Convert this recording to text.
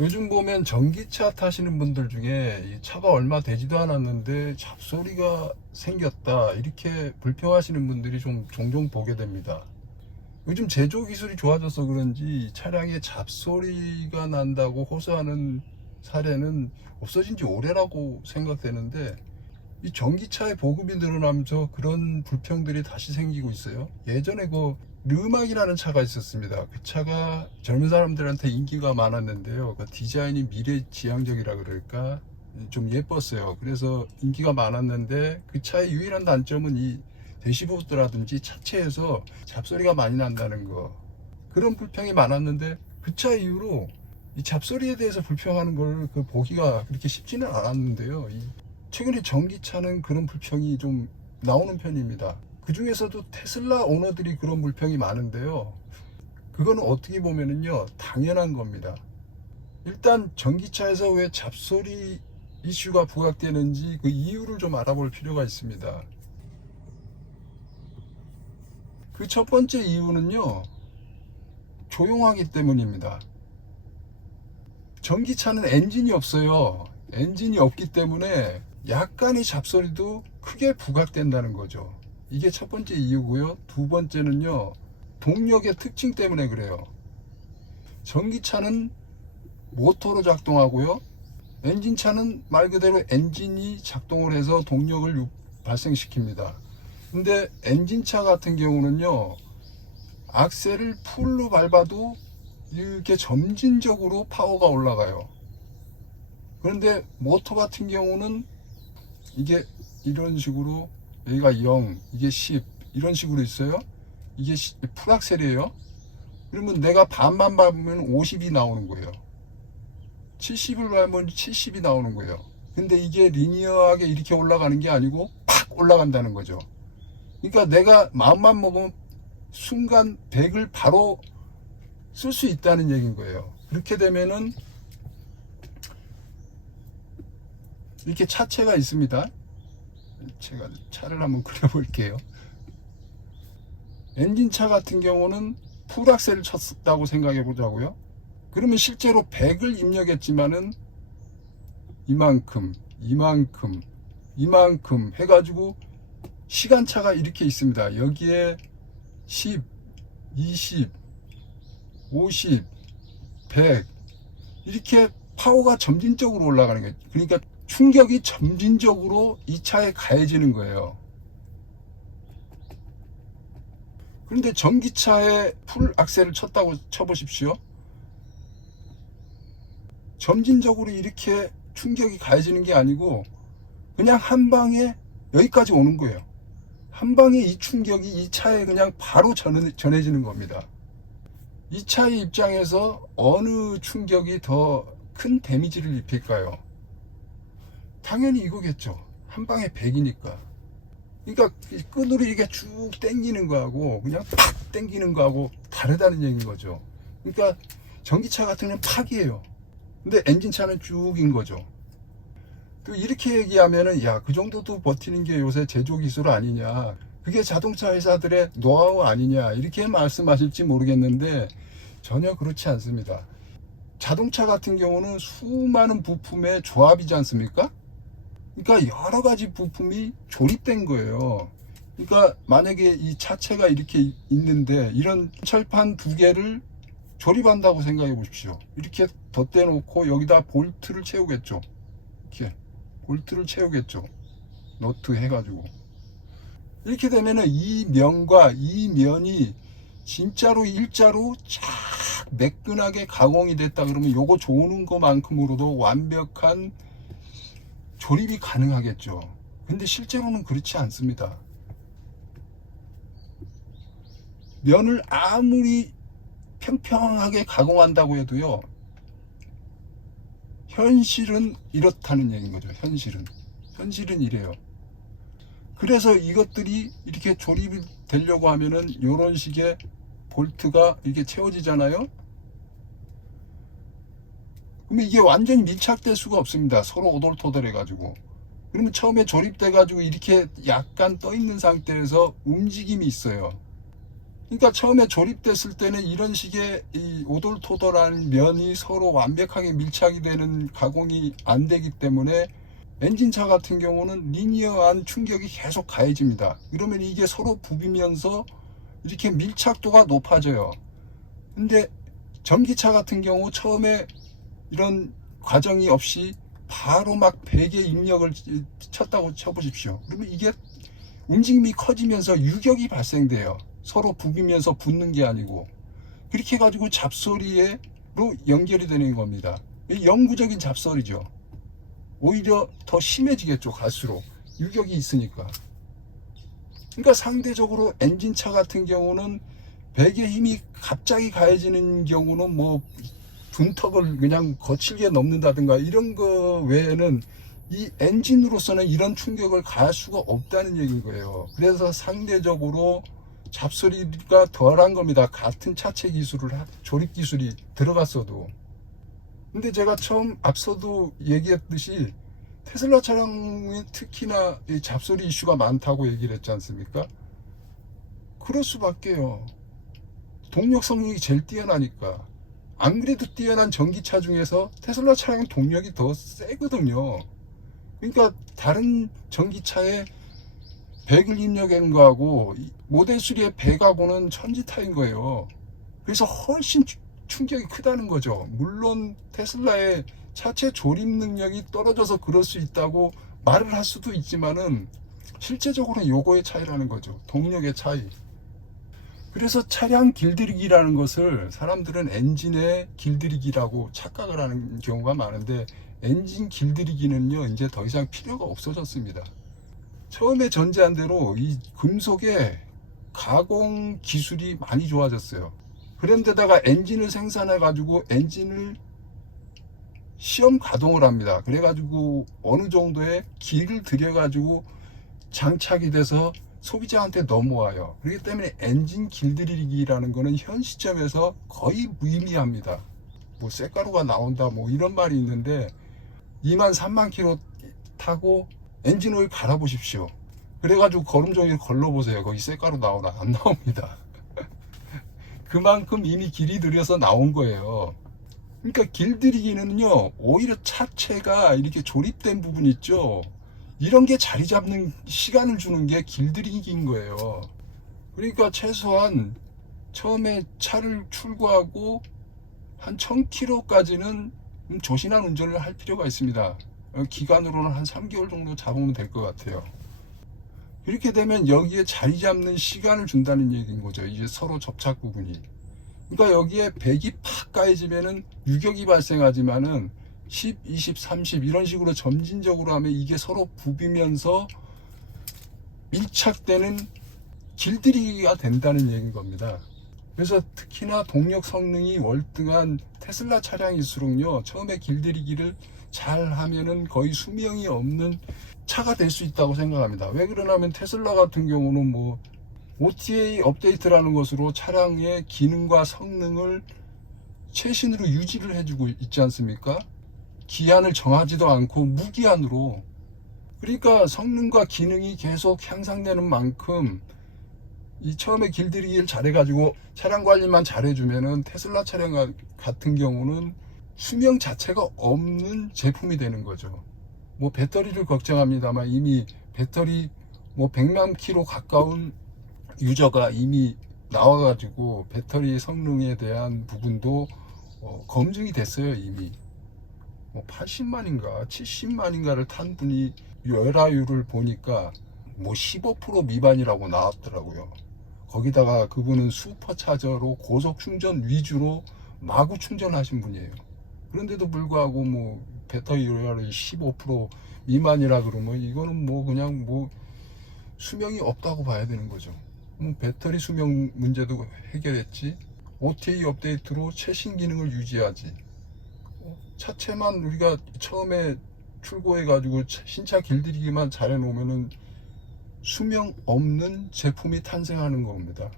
요즘 보면 전기차 타시는 분들 중에 이 차가 얼마 되지도 않았는데 잡소리가 생겼다 이렇게 불평하시는 분들이 좀 종종 보게 됩니다. 요즘 제조 기술이 좋아져서 그런지 차량에 잡소리가 난다고 호소하는 사례는 없어진 지 오래라고 생각되는데, 이 전기차의 보급이 늘어나면서 그런 불평들이 다시 생기고 있어요. 예전에 그 르막이라는 차가 있었습니다. 그 차가 젊은 사람들한테 인기가 많았는데요. 그 디자인이 미래지향적이라 그럴까 좀 예뻤어요. 그래서 인기가 많았는데 그 차의 유일한 단점은 이 대시보드라든지 차체에서 잡소리가 많이 난다는 거, 그런 불평이 많았는데 그 차 이후로 이 잡소리에 대해서 불평하는 걸 보기가 그렇게 쉽지는 않았는데요. 최근에 전기차는 그런 불평이 좀 나오는 편입니다. 그 중에서도 테슬라 오너들이 그런 불평이 많은데요. 그거는 어떻게 보면은요, 당연한 겁니다. 일단 전기차에서 왜 잡소리 이슈가 부각되는지 그 이유를 좀 알아볼 필요가 있습니다. 그 첫 번째 이유는요, 조용하기 때문입니다. 전기차는 엔진이 없어요. 엔진이 없기 때문에 약간의 잡소리도 크게 부각된다는 거죠. 이게 첫 번째 이유고요. 두 번째는요, 동력의 특징 때문에 그래요. 전기차는 모터로 작동하고요, 엔진차는 말 그대로 엔진이 작동을 해서 동력을 발생시킵니다. 근데 엔진차 같은 경우는요, 악셀을 풀로 밟아도 이렇게 점진적으로 파워가 올라가요. 그런데 모터 같은 경우는 이게 이런 식으로, 여기가 0, 이게 10 이런 식으로 있어요. 이게 풀악셀이에요. 그러면 내가 반만 밟으면 50이 나오는 거예요. 70을 밟으면 70이 나오는 거예요. 근데 이게 리니어하게 이렇게 올라가는 게 아니고 팍 올라간다는 거죠. 그러니까 내가 마음만 먹으면 순간 100을 바로 쓸 수 있다는 얘기인 거예요. 그렇게 되면은 이렇게 차체가 있습니다. 제가 차를 한번 그려볼게요. 엔진차 같은 경우는 풀악셀을 쳤다고 생각해 보자고요. 그러면 실제로 100을 입력했지만은 이만큼 해가지고 시간차가 이렇게 있습니다. 여기에 10, 20, 50, 100 이렇게 파워가 점진적으로 올라가는 거예요. 그러니까 충격이 점진적으로 이 차에 가해지는 거예요. 그런데 전기차에 풀 악셀을 쳤다고 쳐보십시오. 점진적으로 이렇게 충격이 가해지는 게 아니고 그냥 한 방에 여기까지 오는 거예요. 한 방에 이 충격이 이 차에 그냥 바로 전해지는 겁니다. 이 차의 입장에서 어느 충격이 더 큰 데미지를 입힐까요? 당연히 이거겠죠. 한 방에 100이니까. 그러니까 끈으로 이게 쭉 당기는 거하고 그냥 팍 당기는 거하고 다르다는 얘기인 거죠. 그러니까 전기차 같은 경우는 팍이에요. 근데 엔진차는 쭉인 거죠. 또 이렇게 얘기하면은, 야, 그 정도도 버티는 게 요새 제조 기술 아니냐, 그게 자동차 회사들의 노하우 아니냐, 이렇게 말씀하실지 모르겠는데 전혀 그렇지 않습니다. 자동차 같은 경우는 수많은 부품의 조합이지 않습니까? 그러니까 여러 가지 부품이 조립된 거예요. 그러니까 만약에 이 차체가 이렇게 있는데 이런 철판 두 개를 조립한다고 생각해 보십시오. 이렇게 덧대 놓고 여기다 볼트를 채우겠죠. 이렇게 볼트를 채우겠죠. 너트 해가지고. 이렇게 되면은 이 면과 이 면이 진짜로 일자로 쫙 매끈하게 가공이 됐다 그러면 요거 조는 것만큼으로도 완벽한 조립이 가능하겠죠. 근데 실제로는 그렇지 않습니다. 면을 아무리 평평하게 가공한다고 해도요, 현실은 이렇다는 얘기인 거죠. 현실은 이래요. 그래서 이것들이 이렇게 조립이 되려고 하면은 이런 식의 볼트가 이렇게 채워지잖아요. 그러면 이게 완전히 밀착될 수가 없습니다. 서로 오돌토돌 해가지고. 그러면 처음에 조립돼가지고 이렇게 약간 떠 있는 상태에서 움직임이 있어요. 그러니까 처음에 조립됐을 때는 이런 식의 이 오돌토돌한 면이 서로 완벽하게 밀착이 되는 가공이 안 되기 때문에 엔진차 같은 경우는 리니어한 충격이 계속 가해집니다. 그러면 이게 서로 부비면서 이렇게 밀착도가 높아져요. 근데 전기차 같은 경우 처음에 이런 과정이 없이 바로 막 베개 입력을 쳤다고 쳐보십시오. 그러면 이게 움직임이 커지면서 유격이 발생돼요. 서로 부비면서 붙는 게 아니고. 그렇게 해가지고 잡소리로 연결이 되는 겁니다. 영구적인 잡소리죠. 오히려 더 심해지겠죠, 갈수록. 유격이 있으니까. 그러니까 상대적으로 엔진차 같은 경우는 배기의 힘이 갑자기 가해지는 경우는 뭐 분턱을 그냥 거칠게 넘는다든가 이런 거 외에는 이 엔진으로서는 이런 충격을 가할 수가 없다는 얘기인 거예요. 그래서 상대적으로 잡소리가 덜한 겁니다. 같은 차체 기술을, 조립 기술이 들어갔어도. 근데 제가 처음 앞서도 얘기했듯이 테슬라 차량이 특히나 이 잡소리 이슈가 많다고 얘기를 했지 않습니까? 그럴 수밖에요. 동력 성능이 제일 뛰어나니까. 안 그래도 뛰어난 전기차 중에서 테슬라 차량 동력이 더 세거든요. 그러니까 다른 전기차의 배기를 입력한 거하고 모델 3의 배가고는 천지타인 거예요. 그래서 훨씬 충격이 크다는 거죠. 물론 테슬라의 차체 조립 능력이 떨어져서 그럴 수 있다고 말을 할 수도 있지만은 실제적으로는 요거의 차이라는 거죠. 동력의 차이. 그래서 차량 길들이기라는 것을 사람들은 엔진의 길들이기라고 착각을 하는 경우가 많은데, 엔진 길들이기는요 이제 더 이상 필요가 없어졌습니다. 처음에 전제한 대로 이 금속의 가공 기술이 많이 좋아졌어요. 그런데다가 엔진을 생산해 가지고 엔진을 시험 가동을 합니다. 그래 가지고 어느 정도의 길을 들여 가지고 장착이 돼서 소비자한테 넘어와요. 그렇기 때문에 엔진 길들이기라는 거는 현 시점에서 거의 무의미합니다. 뭐 쇳가루가 나온다 뭐 이런 말이 있는데 2만 3만 킬로 타고 엔진 오일 갈아 보십시오. 그래가지고 걸음종이를 걸러보세요. 거기 쇳가루 나오나? 안 나옵니다. 그만큼 이미 길이 들여서 나온 거예요. 그러니까 길들이기는요 오히려 차체가 이렇게 조립된 부분 있죠, 이런 게 자리 잡는 시간을 주는 게 길들이기인 거예요. 그러니까 최소한 처음에 차를 출고하고 한 1000km까지는 조신한 운전을 할 필요가 있습니다. 기간으로는 한 3개월 정도 잡으면 될 것 같아요. 이렇게 되면 여기에 자리 잡는 시간을 준다는 얘기인 거죠. 이제 서로 접착 부분이. 그러니까 여기에 배기 팍 가해지면은 유격이 발생하지만은 10, 20, 30 이런 식으로 점진적으로 하면 이게 서로 부비면서 밀착되는 길들이기가 된다는 얘기인 겁니다. 그래서 특히나 동력 성능이 월등한 테슬라 차량일수록요 처음에 길들이기를 잘 하면은 거의 수명이 없는 차가 될 수 있다고 생각합니다. 왜 그러냐면 테슬라 같은 경우는 뭐 OTA 업데이트라는 것으로 차량의 기능과 성능을 최신으로 유지를 해주고 있지 않습니까? 기한을 정하지도 않고 무기한으로. 그러니까 성능과 기능이 계속 향상되는 만큼 이 처음에 길들이기를 잘해가지고 차량 관리만 잘해주면은 테슬라 차량 같은 경우는 수명 자체가 없는 제품이 되는 거죠. 뭐 배터리를 걱정합니다만 이미 배터리 뭐 100만 킬로 가까운 유저가 이미 나와가지고 배터리 성능에 대한 부분도 검증이 됐어요. 이미 뭐 80만인가 70만인가를 탄 분이 열화율을 보니까 뭐 15% 미만이라고 나왔더라고요. 거기다가 그분은 슈퍼차저로 고속 충전 위주로 마구 충전하신 분이에요. 그런데도 불구하고 뭐 배터리 열화율이 15% 미만이라 그러면 이거는 뭐 그냥 뭐 수명이 없다고 봐야 되는 거죠. 배터리 수명 문제도 해결했지, OTA 업데이트로 최신 기능을 유지하지, 차체만 우리가 처음에 출고해 가지고 신차 길들이기만 잘해 놓으면은 수명 없는 제품이 탄생하는 겁니다.